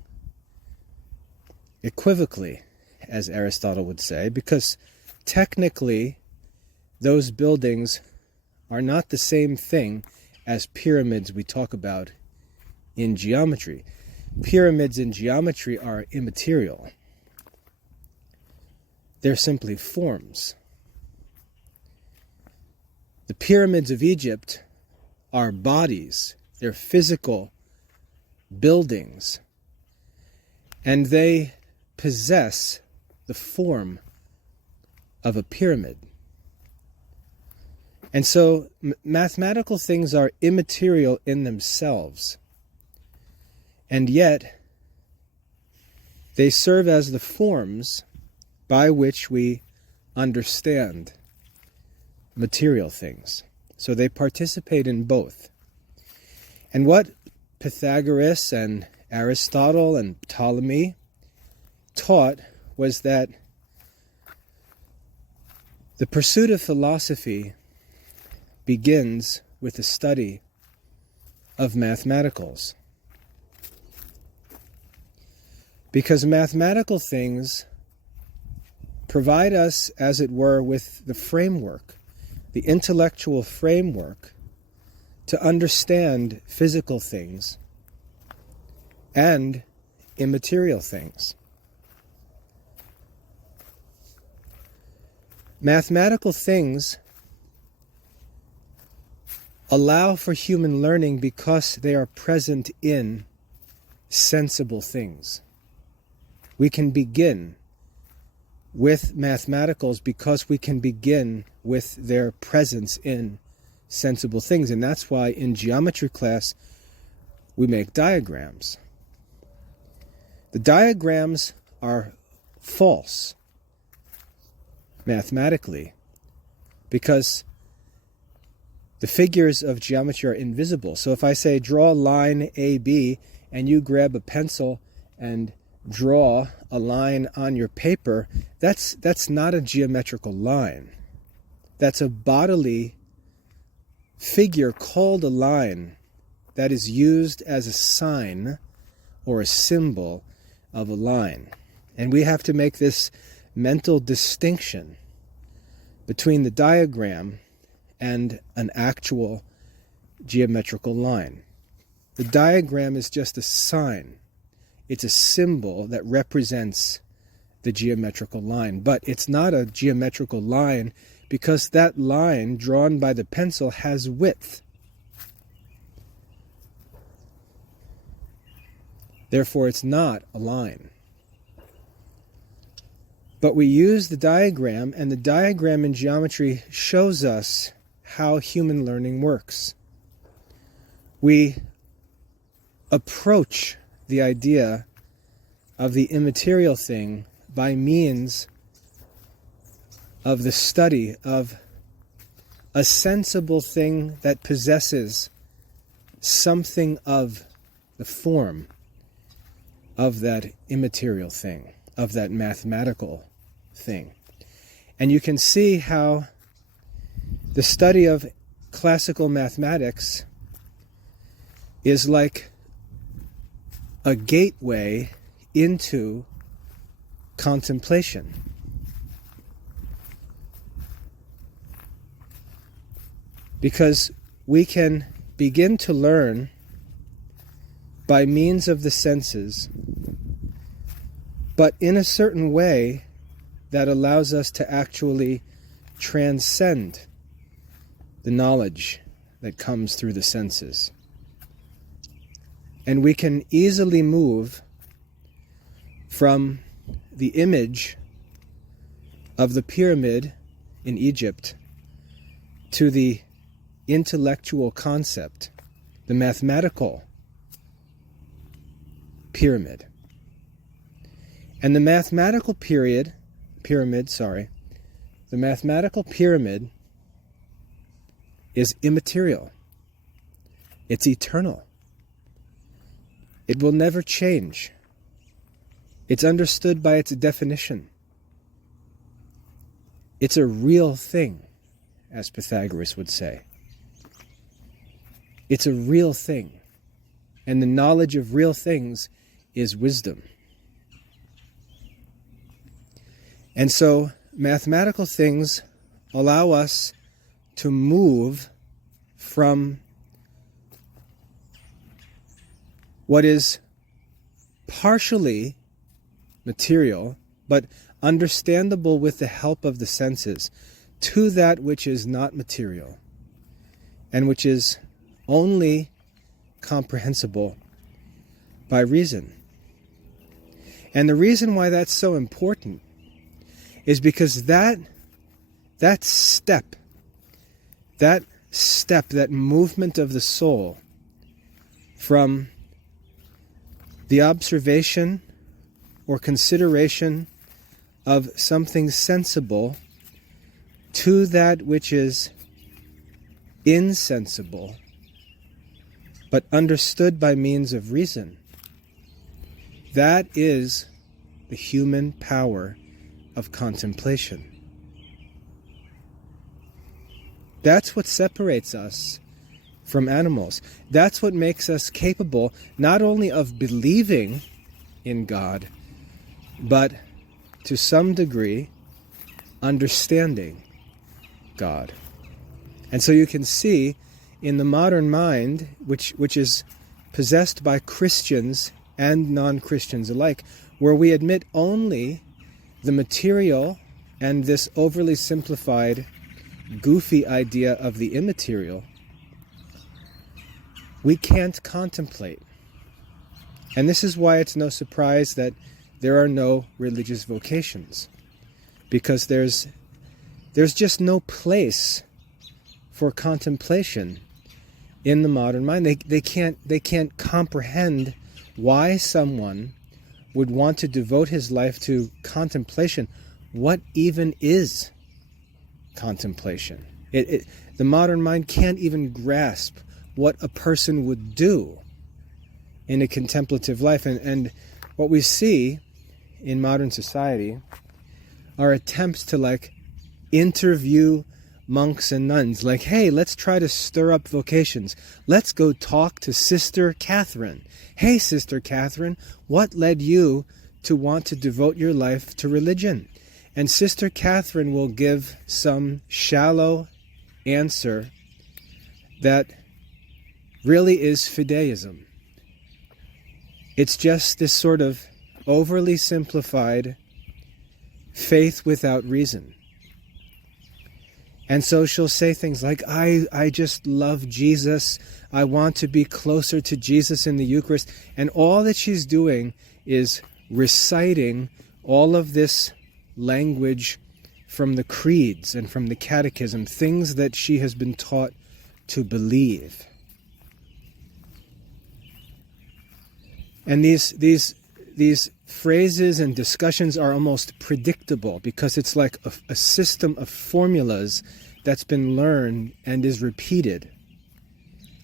equivocally, as Aristotle would say, because technically those buildings are not the same thing as pyramids we talk about in geometry. Pyramids in geometry are immaterial. They're simply forms. The pyramids of Egypt are bodies. They're physical buildings. And they possess the form of a pyramid. And so mathematical things are immaterial in themselves. And yet, they serve as the forms by which we understand material things. So they participate in both. And what Pythagoras and Aristotle and Ptolemy taught was that the pursuit of philosophy begins with the study of mathematicals. Because mathematical things provide us, as it were, with the framework, the intellectual framework to understand physical things and immaterial things. Mathematical things allow for human learning because they are present in sensible things. We can begin with mathematicals because we can begin with their presence in sensible things. And that's why in geometry class we make diagrams. The diagrams are false mathematically because the figures of geometry are invisible. So if I say draw line AB and you grab a pencil and draw a line on your paper, that's not a geometrical line. That's a bodily figure called a line that is used as a sign or a symbol of a line. And we have to make this mental distinction between the diagram and an actual geometrical line. The diagram is just a sign. It's a symbol that represents the geometrical line. But it's not a geometrical line because that line drawn by the pencil has width. Therefore, it's not a line. But we use the diagram, and the diagram in geometry shows us how human learning works. We approach the idea of the immaterial thing by means of the study of a sensible thing that possesses something of the form of that immaterial thing, of that mathematical thing. And you can see how the study of classical mathematics is like a gateway into contemplation. Because we can begin to learn by means of the senses, but in a certain way that allows us to actually transcend the knowledge that comes through the senses. And we can easily move from the image of the pyramid in Egypt to the intellectual concept, the mathematical pyramid. And the mathematical pyramid, the mathematical pyramid is immaterial. It's eternal. It will never change. It's understood by its definition. It's a real thing, as Pythagoras would say. It's a real thing. And the knowledge of real things is wisdom. And so mathematical things allow us to move from what is partially material, but understandable with the help of the senses, to that which is not material, and which is only comprehensible by reason. And the reason why that's so important is because that step, that movement of the soul from the observation or consideration of something sensible to that which is insensible, but understood by means of reason, that is the human power of contemplation. That's what separates us from animals. That's what makes us capable not only of believing in God, but to some degree understanding God. And so you can see in the modern mind, which is possessed by Christians and non-Christians alike, where we admit only the material and this overly simplified, goofy idea of the immaterial, we can't contemplate. And this is why it's no surprise that there are no religious vocations, because there's just no place for contemplation in the modern mind. They can't comprehend why someone would want to devote his life to contemplation. What even is contemplation? The modern mind can't even grasp what a person would do in a contemplative life. And what we see in modern society are attempts to interview monks and nuns, hey, let's try to stir up vocations. Let's go talk to Sister Catherine. Hey, Sister Catherine, what led you to want to devote your life to religion? And Sister Catherine will give some shallow answer that really is fideism. It's just this sort of overly simplified faith without reason. And so she'll say things like, I just love Jesus. I want to be closer to Jesus in the Eucharist. And all that she's doing is reciting all of this language from the creeds and from the catechism, things that she has been taught to believe. And these phrases and discussions are almost predictable because it's like a system of formulas that's been learned and is repeated.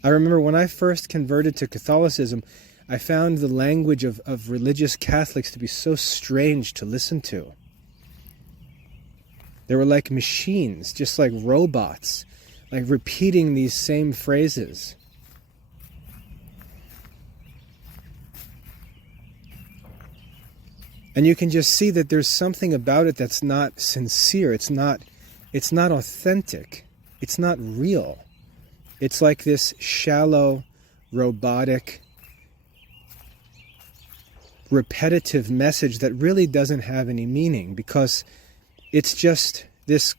I remember when I first converted to Catholicism, I found the language of religious Catholics to be so strange to listen to. They were like machines, just like robots, like repeating these same phrases. And you can just see that there's something about it that's not sincere. It's not authentic. It's not real. It's like this shallow, robotic, repetitive message that really doesn't have any meaning because it's just this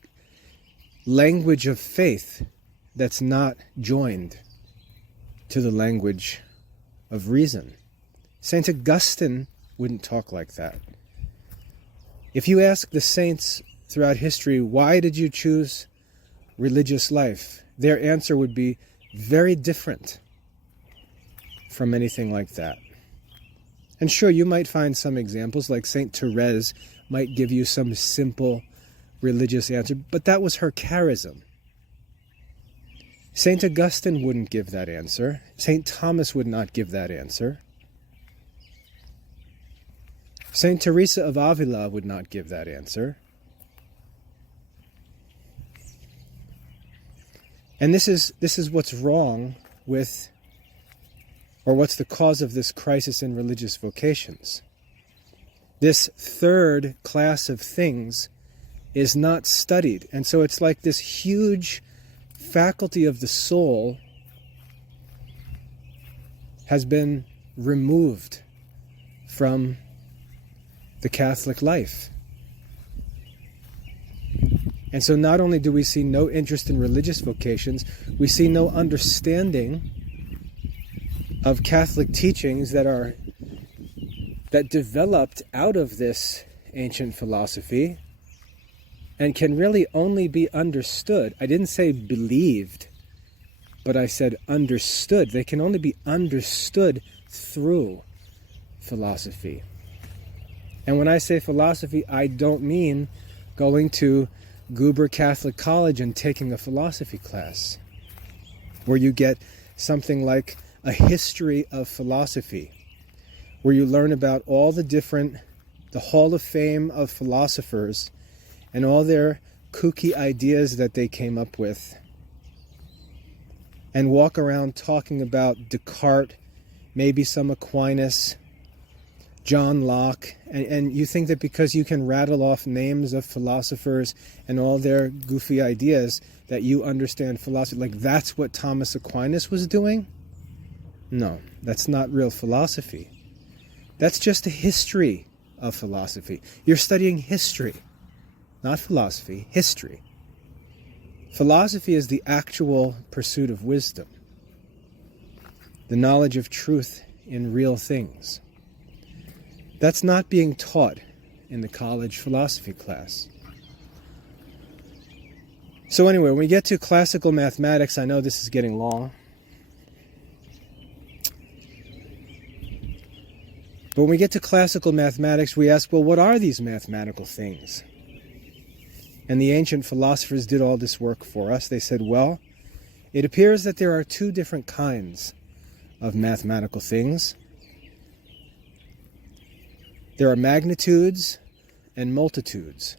language of faith that's not joined to the language of reason. St. Augustine wouldn't talk like that. If you ask the saints throughout history, why did you choose religious life? Their answer would be very different from anything like that. And sure, you might find some examples, like St. Therese might give you some simple religious answer, but that was her charism. St. Augustine wouldn't give that answer. St. Thomas would not give that answer. St. Teresa of Avila would not give that answer. And this is what's wrong with, or what's the cause of this crisis in religious vocations. This third class of things is not studied. And so it's like this huge faculty of the soul has been removed from the Catholic life. And so not only do we see no interest in religious vocations, we see no understanding of Catholic teachings that developed out of this ancient philosophy and can really only be understood. I didn't say believed, but I said understood. They can only be understood through philosophy. And when I say philosophy, I don't mean going to Goober Catholic College and taking a philosophy class, where you get something like a history of philosophy, where you learn about all the Hall of Fame of philosophers and all their kooky ideas that they came up with, and walk around talking about Descartes, maybe some Aquinas, John Locke, and you think that because you can rattle off names of philosophers and all their goofy ideas that you understand philosophy. Like that's what Thomas Aquinas was doing? No, that's not real philosophy. That's just a history of philosophy. You're studying history, not philosophy, history. Philosophy is the actual pursuit of wisdom, the knowledge of truth in real things. That's not being taught in the college philosophy class. So anyway, when we get to classical mathematics, I know this is getting long, but when we get to classical mathematics, we ask, well, what are these mathematical things? And the ancient philosophers did all this work for us. They said, well, it appears that there are two different kinds of mathematical things. There are magnitudes and multitudes.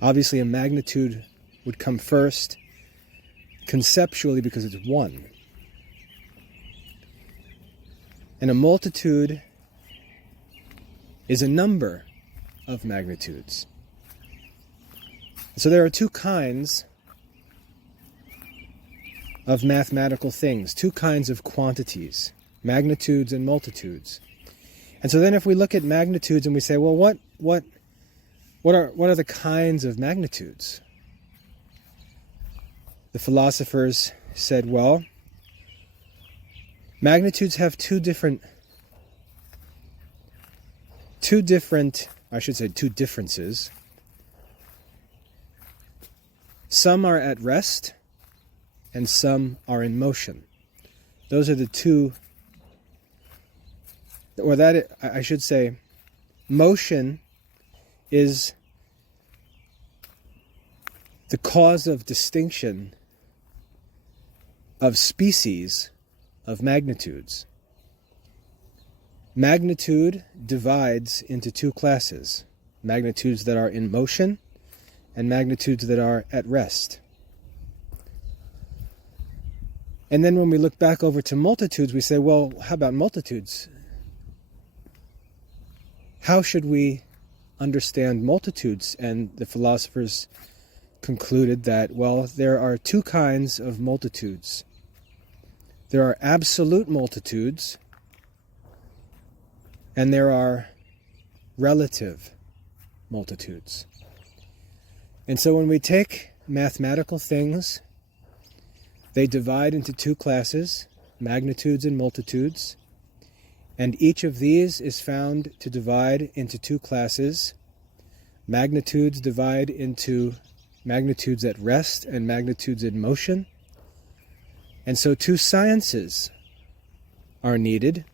Obviously, a magnitude would come first, conceptually, because it's one. And a multitude is a number of magnitudes. So there are two kinds of mathematical things, two kinds of quantities, magnitudes and multitudes. And so then if we look at magnitudes and we say, well, what are the kinds of magnitudes? The philosophers said, well, magnitudes have two differences. Some are at rest and some are in motion. Those are the two, or that, I should say, motion is the cause of distinction of species of magnitudes. Magnitude divides into two classes: magnitudes that are in motion and magnitudes that are at rest. And then when we look back over to multitudes, we say, well, how about multitudes? How should we understand multitudes? And the philosophers concluded that, well, there are two kinds of multitudes. There are absolute multitudes, and there are relative multitudes. And so when we take mathematical things, they divide into two classes, magnitudes and multitudes, and each of these is found to divide into two classes. Magnitudes divide into magnitudes at rest and magnitudes in motion. And so two sciences are needed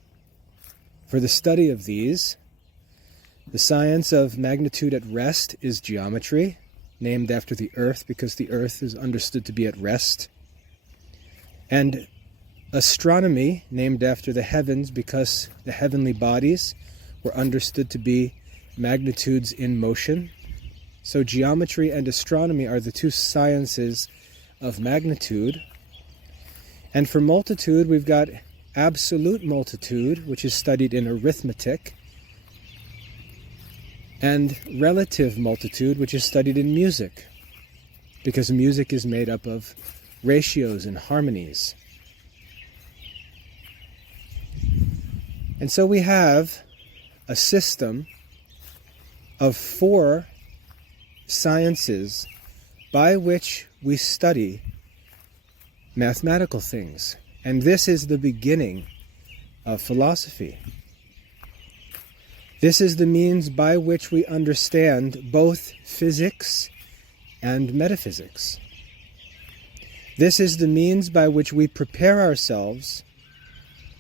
for the study of these. The science of magnitude at rest is geometry, named after the earth because the earth is understood to be at rest. And astronomy, named after the heavens because the heavenly bodies were understood to be magnitudes in motion. So geometry and astronomy are the two sciences of magnitude. And for multitude, we've got absolute multitude, which is studied in arithmetic, and relative multitude, which is studied in music, because music is made up of ratios and harmonies. And so we have a system of four sciences by which we study mathematical things. And this is the beginning of philosophy. This is the means by which we understand both physics and metaphysics. This is the means by which we prepare ourselves,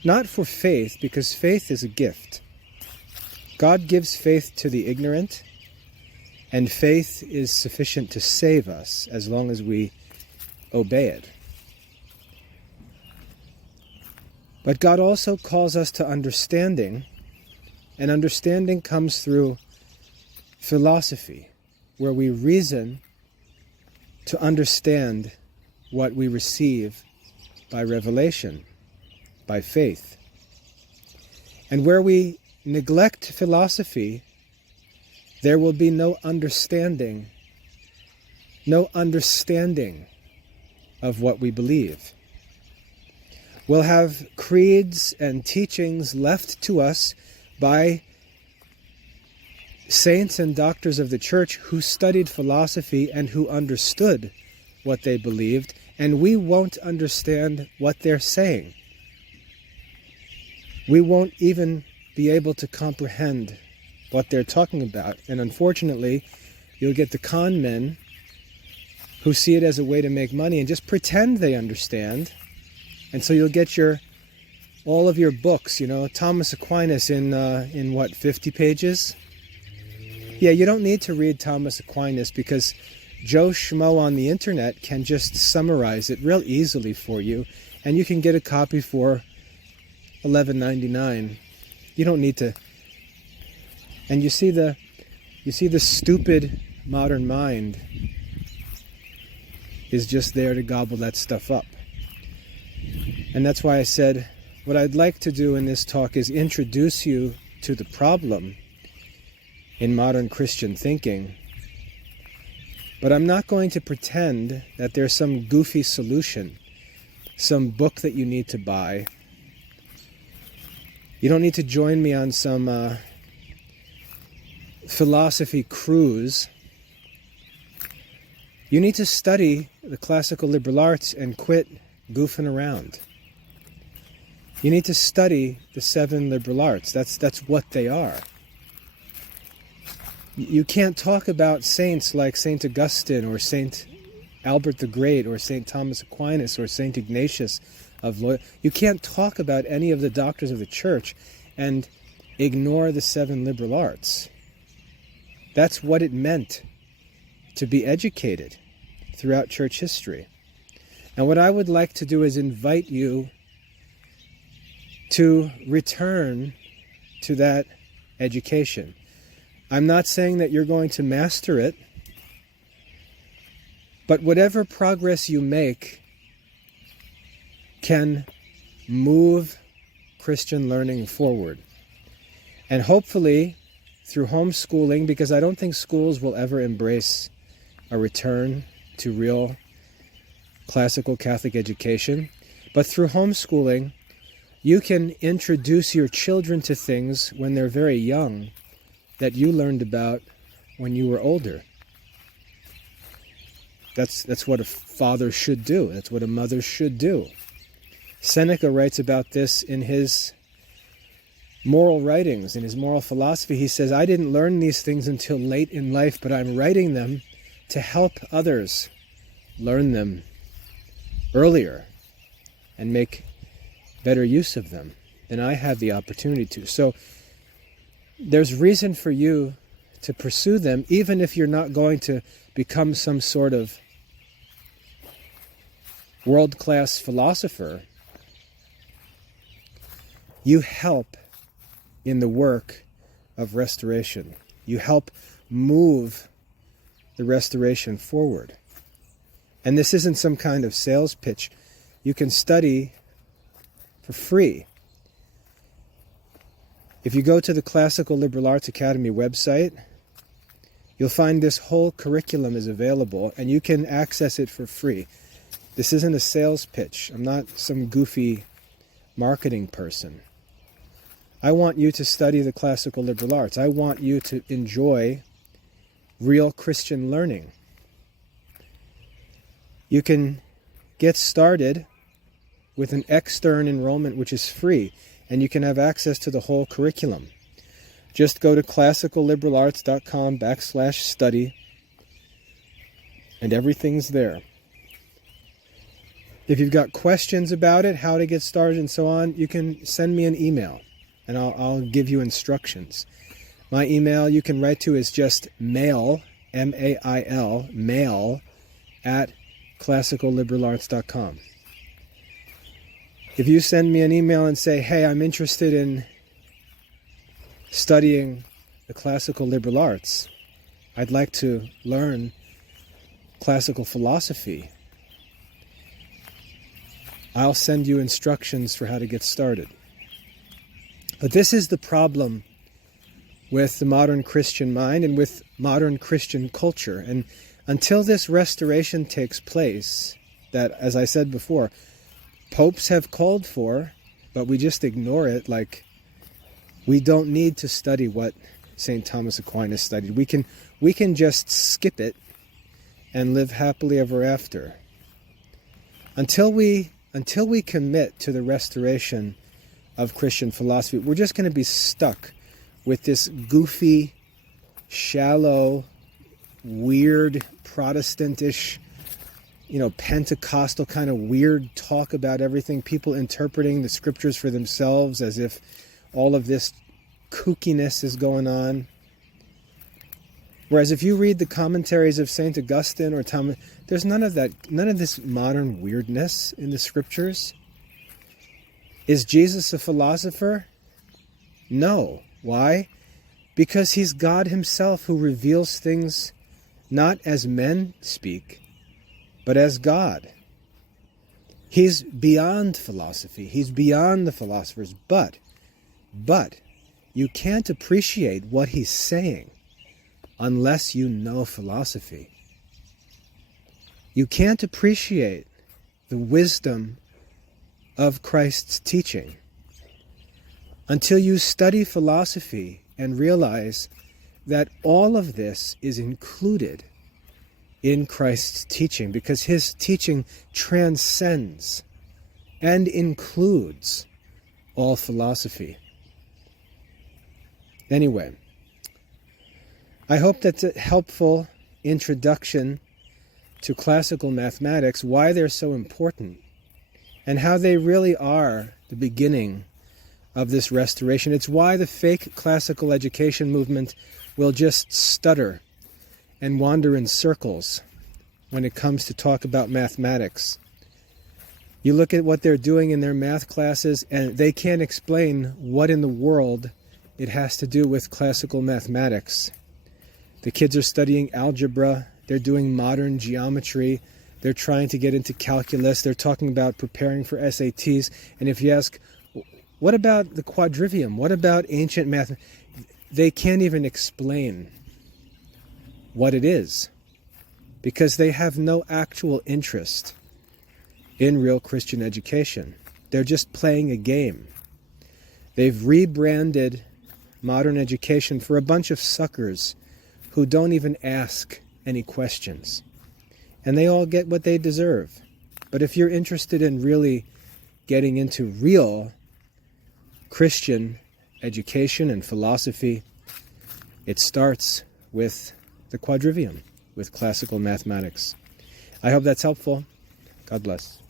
not for faith, because faith is a gift. God gives faith to the ignorant, and faith is sufficient to save us as long as we obey it. But God also calls us to understanding, and understanding comes through philosophy, where we reason to understand what we receive by revelation, by faith. And where we neglect philosophy, there will be no understanding of what we believe. We'll have creeds and teachings left to us by saints and doctors of the church who studied philosophy and who understood what they believed, and we won't understand what they're saying. We won't even be able to comprehend what they're talking about. And unfortunately, you'll get the con men who see it as a way to make money and just pretend they understand. And so you'll get all of your books, Thomas Aquinas in what, 50 pages? Yeah, you don't need to read Thomas Aquinas because Joe Schmo on the internet can just summarize it real easily for you, and you can get a copy for $11.99. You don't need to. And you see the stupid modern mind is just there to gobble that stuff up. And that's why I said what I'd like to do in this talk is introduce you to the problem in modern Christian thinking. But I'm not going to pretend that there's some goofy solution, some book that you need to buy. You don't need to join me on some philosophy cruise. You need to study the classical liberal arts and quit goofing around. You need to study the 7 liberal arts. That's what they are. You can't talk about saints like St. Augustine or St. Albert the Great or St. Thomas Aquinas or St. Ignatius of Loyola. You can't talk about any of the doctors of the church and ignore the 7 liberal arts. That's what it meant to be educated throughout church history. And what I would like to do is invite you to return to that education. I'm not saying that you're going to master it, but whatever progress you make can move Christian learning forward. And hopefully, through homeschooling, because I don't think schools will ever embrace a return to real classical Catholic education, but through homeschooling, you can introduce your children to things when they're very young that you learned about when you were older. That's what a father should do. That's what a mother should do. Seneca writes about this in his moral writings, in his moral philosophy. He says, I didn't learn these things until late in life, but I'm writing them to help others learn them earlier and make better use of them than I had the opportunity to. So there's reason for you to pursue them, even if you're not going to become some sort of world-class philosopher. You help in the work of restoration. You help move the restoration forward. And this isn't some kind of sales pitch. You can study for free. If you go to the Classical Liberal Arts Academy website, you'll find this whole curriculum is available, and you can access it for free. This isn't a sales pitch. I'm not some goofy marketing person. I want you to study the classical liberal arts. I want you to enjoy real Christian learning. You can get started with an extern enrollment which is free, and you can have access to the whole curriculum. Just go to classicalliberalaarts.com/study, and everything's there. If you've got questions about it, how to get started and so on, you can send me an email, and I'll give you instructions. My email you can write to is just mail, M-A-I-L, mail, at classicalliberalaarts.com. If you send me an email and say, hey, I'm interested in studying the classical liberal arts, I'd like to learn classical philosophy, I'll send you instructions for how to get started. But this is the problem with the modern Christian mind and with modern Christian culture. And until this restoration takes place, that, as I said before, popes have called for, but we just ignore it, like we don't need to study what St. Thomas Aquinas studied. We can just skip it and live happily ever after. Until we commit to the restoration of Christian philosophy, we're just going to be stuck with this goofy, shallow, weird, Protestantish, Pentecostal kind of weird talk about everything, people interpreting the scriptures for themselves as if all of this kookiness is going on. Whereas if you read the commentaries of St. Augustine or Thomas, there's none of this modern weirdness in the scriptures. Is Jesus a philosopher? No. Why? Because he's God himself who reveals things not as men speak, but as God. He's beyond philosophy. He's beyond the philosophers. But you can't appreciate what he's saying unless you know philosophy. You can't appreciate the wisdom of Christ's teaching until you study philosophy and realize that all of this is included in Christ's teaching, because his teaching transcends and includes all philosophy. Anyway, I hope that's a helpful introduction to classical mathematics, why they're so important, and how they really are the beginning of this restoration. It's why the fake classical education movement will just stutter and wander in circles when it comes to talk about mathematics. You look at what they're doing in their math classes, and they can't explain what in the world it has to do with classical mathematics. The kids are studying algebra, they're doing modern geometry, they're trying to get into calculus, they're talking about preparing for SATs, and if you ask, what about the Quadrivium? What about ancient math? They can't even explain what it is, because they have no actual interest in real Christian education. They're just playing a game. They've rebranded modern education for a bunch of suckers who don't even ask any questions. And they all get what they deserve. But if you're interested in really getting into real Christian education and philosophy, it starts with the Quadrivium, with classical mathematics. I hope that's helpful. God bless.